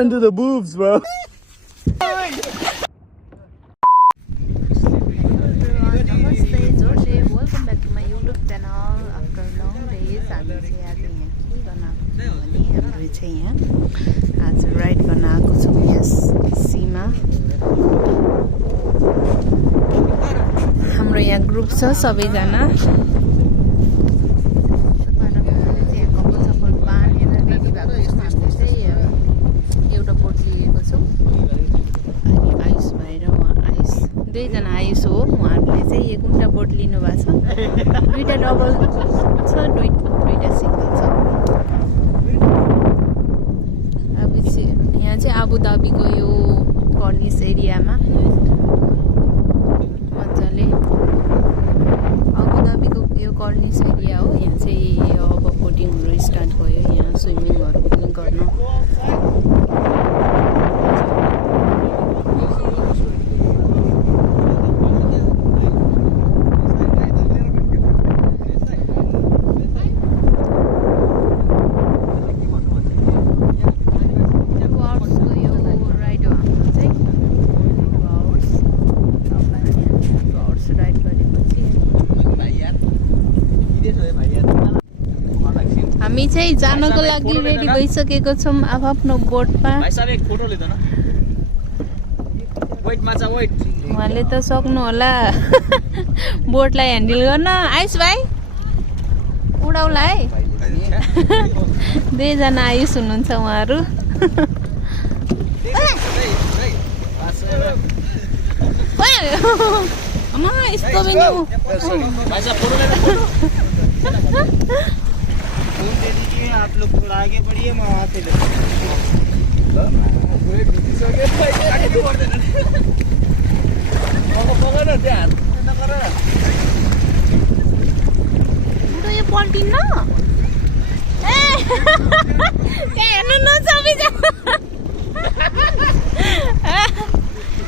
Into the boobs, bro. Welcome back to my YouTube channel. After long days, हामी चाहिँ आज यहाँ के गर्न आएको भने हाम्रो चाहिँ यहाँ आज राइड गर्न आएको छौँ यस सीमा। हाम्रो यहाँ ग्रुप छ सबैजना। दुईजना आयुष हो, उहाँहरूले चाहिँ एक उल्टा बोट लिनु भएको छ, दुईटा डबल छ, दुईटा सिङ्गल छ। अब यहाँ चाहिँ आबुधाबीको यो कर्निस एरियामा मजाले आबुधाबीको यो कर्निस एरिया हो। यहाँ चाहिँ अब बोटिङहरू स्टार्ट भयो, यहाँ स्विमिङहरू पनि गर्न। हामी चाहिँ जानको लागि रेडी भइसकेको छौँ आफ्नो बोटमा। उहाँले त सक्नु होला बोटलाई ह्यान्डल गर्न। आयुष भाइ उडाउला है। दुईजना आयुष हुनुहुन्छ उहाँहरू। यस्तो पनि आप लोग थोड़ा आगे बढ़िए, मैं वहाँ से यो पल्टिन्न हेर्नु न सबैजना।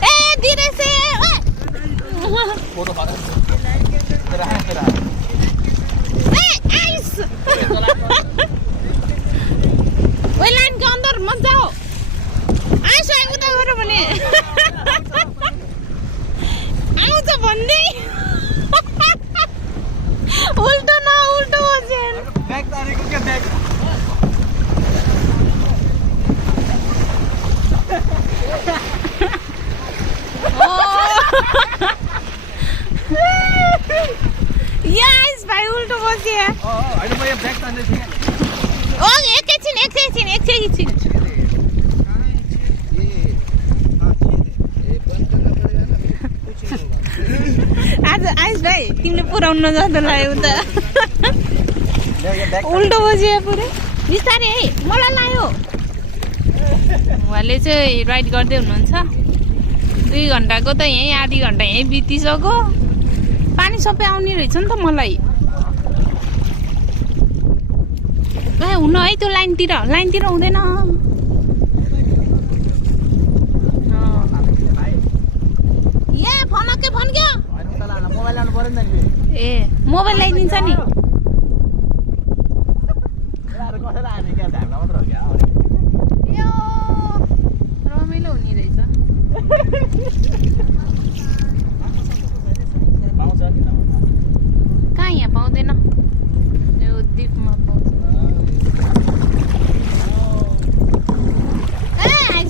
ए धीरे से वही लाइन के अंदर मत जाओ। आइस उता गरौँ भने आउँछ भन्दै उल्टो न उल्टो बस्यो। बैग तारेको क्या बैग? यस भाइ उल्टो बस्यो। हैन म यहाँ बैग तान्दै थिएँ। एकैछिन आज आइस भाइ तिमीले पुऱ्याउनु जस्तो लाग्यो उता उल्टो बज्यो पुरै। बिस्तारै है, मलाई लाग्यो। उहाँले चाहिँ राइड गर्दै हुनुहुन्छ। 2 घन्टाको त यहीँ, आधी घन्टा यहीँ बितिसक्यो। पानी सबै आउने रहेछ नि त मलाई। हुन है त्यो लाइनतिर हुँदैन। फोन क्या ए मोबाइल ल्याइदिन्छ नि। रमाइलो हुने रहेछ। कहाँ यहाँ पाउँदैन, यो द्वीपमा पाउँछ।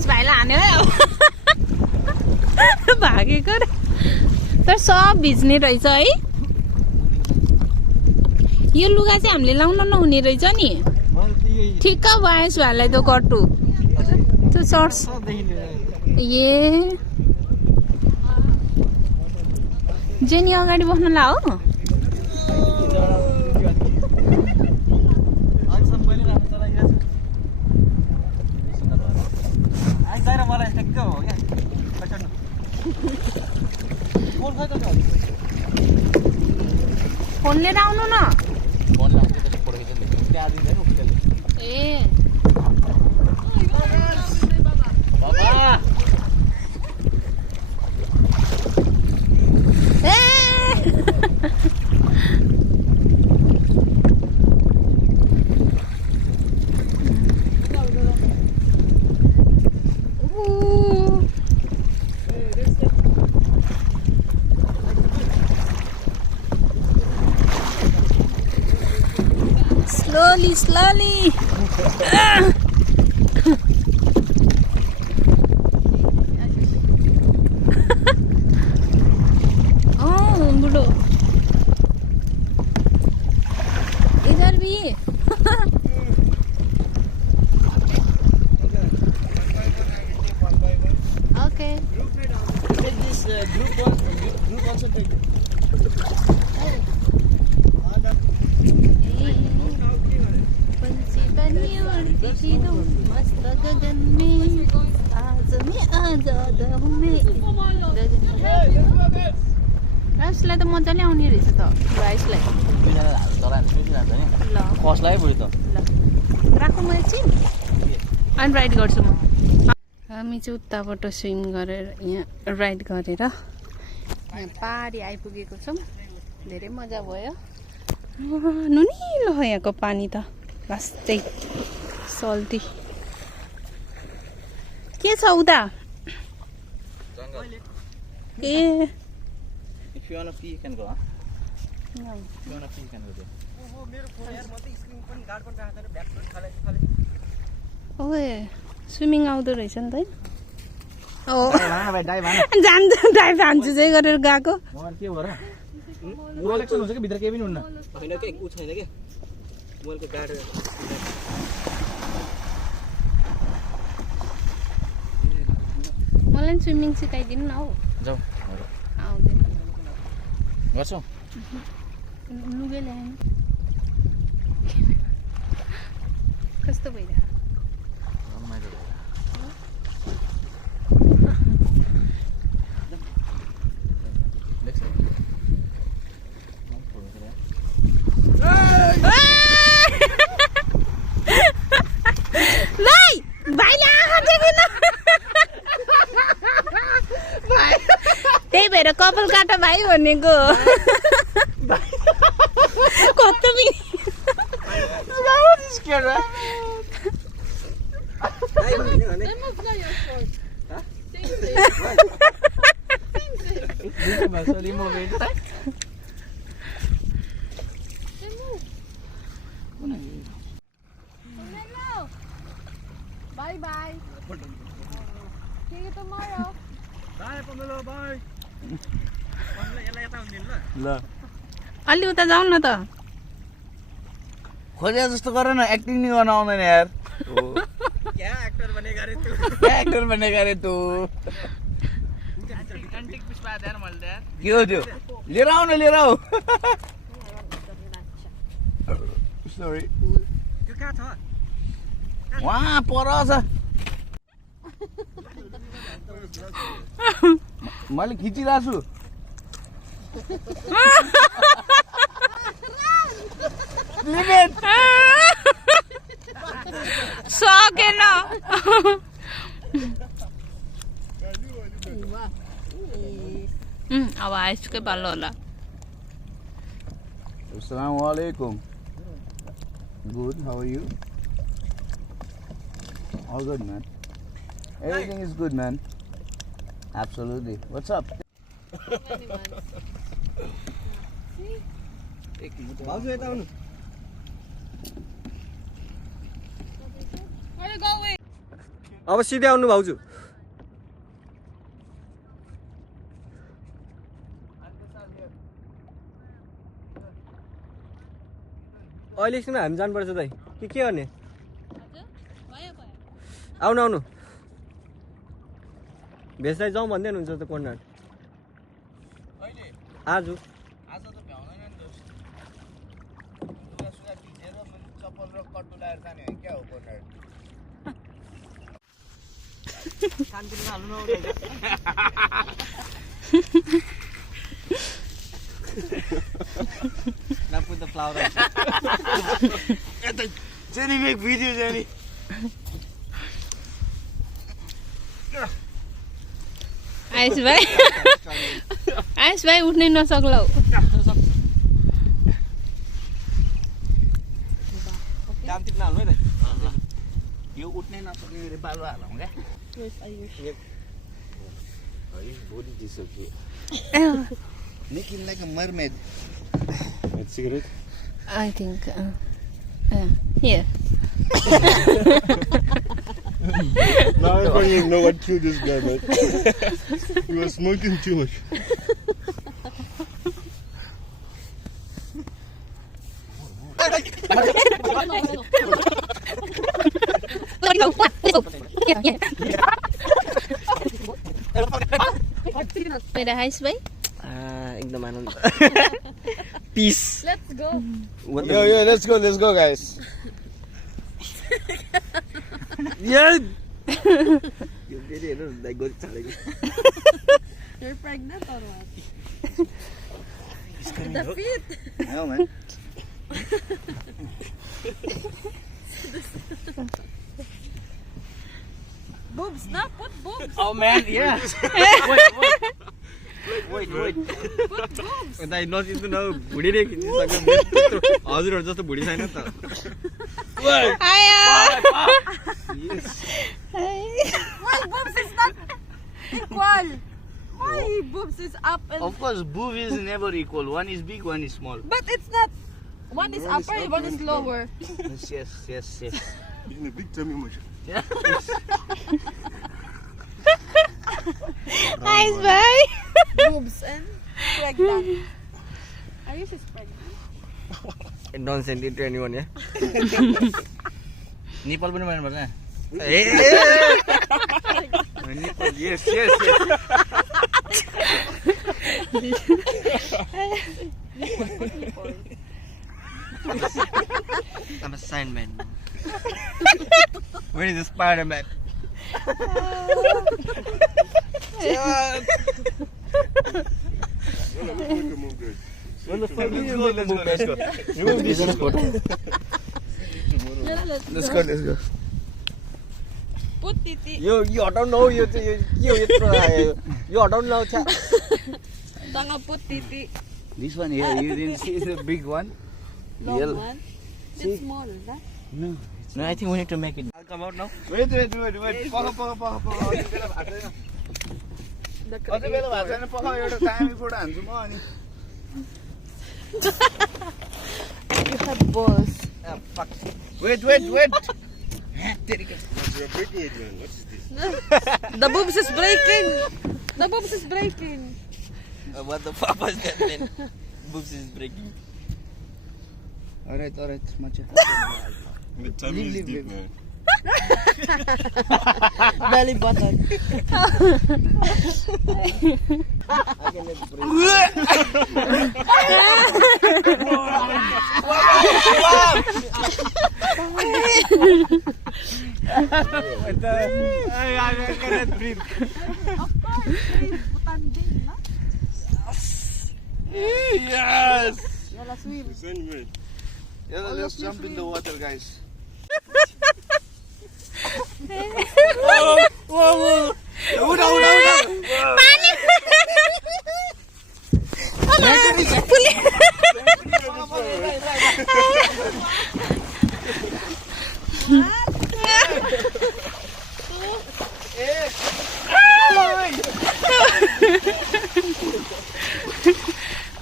भाइलाई हान्यो है भागेको र। तर सब भिज्ने रहेछ है। यो लुगा चाहिँ हामीले लाउन नहुने रहेछ नि। ठिक्क भयो भाइलाई त कट्टु त्यो सर्ट्स। ए जेनी अगाडि बस्नु ला हो। फोन लिएर आउनु न। ए slowly. Oh, बुढ़ो इधर भी Okay. Take this group also take. पंछी बनी उड़ती थी तुम मस्त गगन में आज मैं आजाद हूँ मैं गगन में राइसलाई त मजाले आउने रहेछ त राइसलाई ल कसलाई बुढी त ल राखौँ म एकछिन अनि राइड गर्छु म हामी चाहिँ उताबाट स्विम गरेर यहाँ राइड गरेर यहाँ पारी आइपुगेको छौँ धेरै मजा भयो नुनिलो हो यहाँको पानी त लास्टै सल्टी के छ उता ए If you wanna pee, you can go. Huh? No. If you wanna pee, you can go there. Oh, मेरो फोन यार म त स्क्रिन पनि गार्ड पनि राख्दैन ब्याक खाले खाले. ओए स्विमिङ आउँदो रहेछ नि त है ओ भाइ डाइभ हान. जान्छ डाइभ हान्छु चाहिँ गरेर गएको मोबाइल के भएर? रोलेक्स हुन्छ कि भित्र केही पनि हुन्न. हैन के उ छैन के. मोबाइलको गार्ड. मलाई स्विमिङ सिकाइदिनु न हौ जाऊ. आउँदैन गर्छौ? लुगे ल्याएन कस्तो भइरहेको त्यही भएर कपाल काटा भाइ भनेको कस्तो Bye bye. See you tomorrow. Bye Pamela, bye. ल अलि उता जाऊ न त खोजे जस्तो गर न एक्टिङ नि गर्न आउँदैन यार क्या एक्टर बनेगा रे तू क्या एक्टर बनेगा रे तू एन्टिक पुष्पा यार मैले यार के हो त्यो लिएर आऊ न लिएर आऊ सरी त्यो कहाँ छ वहाँ पर छ मैले खिचिरहेछु सकेन अब आइसकै पालो होला Assalamu alaikum. Good, how are you? All good, man. Everything is good, man. Absolutely. What's up? अब सिधै आउनु भाउजू अहिले एकछिन हामी जानुपर्छ दाइ के गर्ने आउनु आउनु भेजलाई जाउँ भन्दै हुनुहुन्छ त कर्नाट आज आज त भ्याउँदैन नि दोस्त लुगा सुगा भिजेर मैले चप्पल र कट्टु लाएर जाने हो क्या हो कोर्नर शान्तिले हाल्नु नआउँदैन Now put the flower on. Jenny make video, Jenny. Ice भाइ आइस भाइ उठ्नै नसक्ला हो शान्ति नहाल्नु है त यो उठ्नै नसक्ने मेरो बालु हालौँ क्या body disappear. Making like a mermaid. cigarette I think Here. Now I don't even know what killed this guy, man. He was smoking too much. Where highs bhai? एकदम आनन्द piece Let's go. Yo, let's go, guys. यो फेरि हेर्नु दाइ गोली छाडेको You're pregnant or what? He's coming, The look. feet. No, man. Boobs, na put boobs. Oh, man, yeah. Wait. Put boobs. दाइ नचिन्छु न भुँडीले खिचिसक्यो हजुरहरू जस्तो भुँडी छैन त Why boobs is not equal? Why boobs is up and Of course, boob is never equal. One is big, one is small. but it's not. One is upper, one is lower. Yes. In a big tummy motion. Nice, bye. Boobs and pregnant. Are you just pregnant? Don't send it to anyone, yeah? Nipple पनि भन्नु पर्छ Nipple, yes. I'm a sign man. Where is the Spider-Man? Let's go. Let's go. Put titi. यो हटाउनु हौ यो चाहिँ के हो यत्रो आयो यो हटाउनु लाउ छ Tanga put titi. This one here, you didn't see the big one? Long Yellow. one. It's small, right? No, I think we need to make it. I'll come out now. Wait. The अझै बेला भएको छैन पख एउटा दामी कुरा हान्छु म अनि You have balls. Wait. There you go. You're a big age, man. What is this? The boobs is breaking. The boobs is breaking. What the fuck was that, man? Boobs is breaking. Alright, macho. The tummy is deep, man. Belly button. I cannot breathe. Of course, breathe. Butan din, no? Yes! Yalla swim. Send me. Yeah, let's jump in the water, guys. Whoa.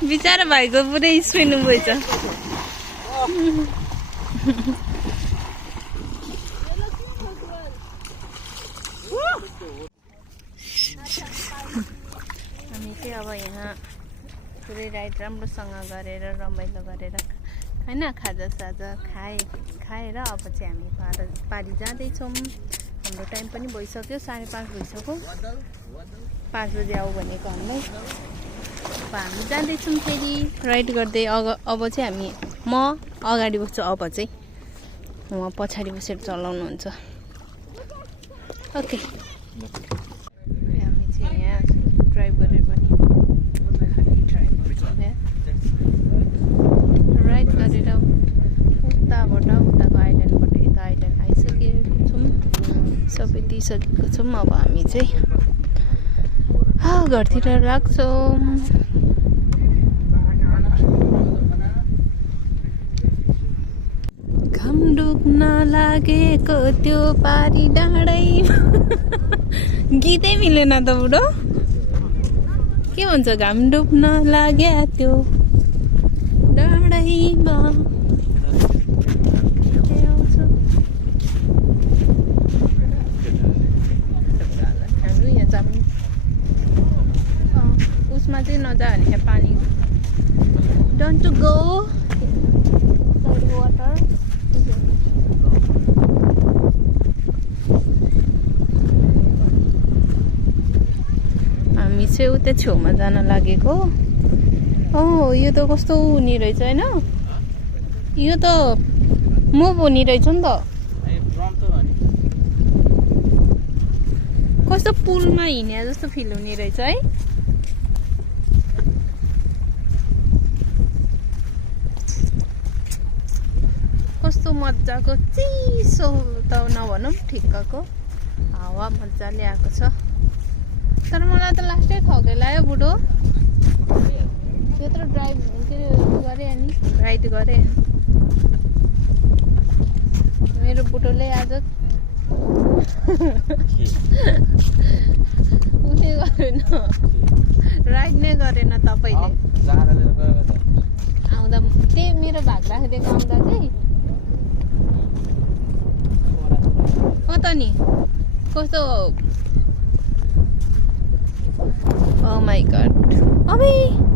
बिचारा भाइको पुरै spin भएछ हामी चाहिँ अब यहाँ पुरै ride राम्रोसँग गरेर रमाइलो गरेर होइन खाजासाजा खाएर अब चाहिँ हामी पारी जाँदैछौँ हाम्रो टाइम पनि भइसक्यो 5:30 भइसक्यो 5 बजे आऊ भनेको हामीलाई अब हामी जाँदैछौँ फेरि राइड गर्दै अब चाहिँ हामी म अगाडि बस्छु अब चाहिँ उहाँ पछाडि बसेर चलाउनुहुन्छ ओके हामी चाहिँ यहाँ ड्राइभ गरेर पनि राइड गरेर उताको आइल्यान्डबाट यता आइल्यान्ड आइसकेको छौँ सबै दिइसकेको छौँ अब हामी चाहिँ घरतिर लाग्छौँ घाम डुब्न लागेको त्यो पारी डाँडैमा गीतै मिलेन त बुढो के भन्छ घाम डुब्न लाग्या त्यो डाँडैमा उसमा चाहिँ नजा भने पानी डोन्ट टु गो वाटर हामी चाहिँ उतै छेउमा जान लागेको यो त कस्तो हुने रहेछ होइन यो त मुभ हुने रहेछ नि त कस्तो पुलमा हिँडे जस्तो फिल हुने रहेछ है कस्तो मजाको चिसो त नभनौँ ठिक्कको हावा मजाले आएको छ तर मलाई त लास्टै थकै लाग्यो बुढो त्यत्रो ड्राइभ के अरे गरेँ नि राइड गरेँ मेरो बुढोले आज उसले गरेन राइड नै गरेन तपाईँले आउँदा त्यही मेरो भाग राखिदिएको आउँदा चाहिँ हो त नि कस्तो Oh my god. Abhi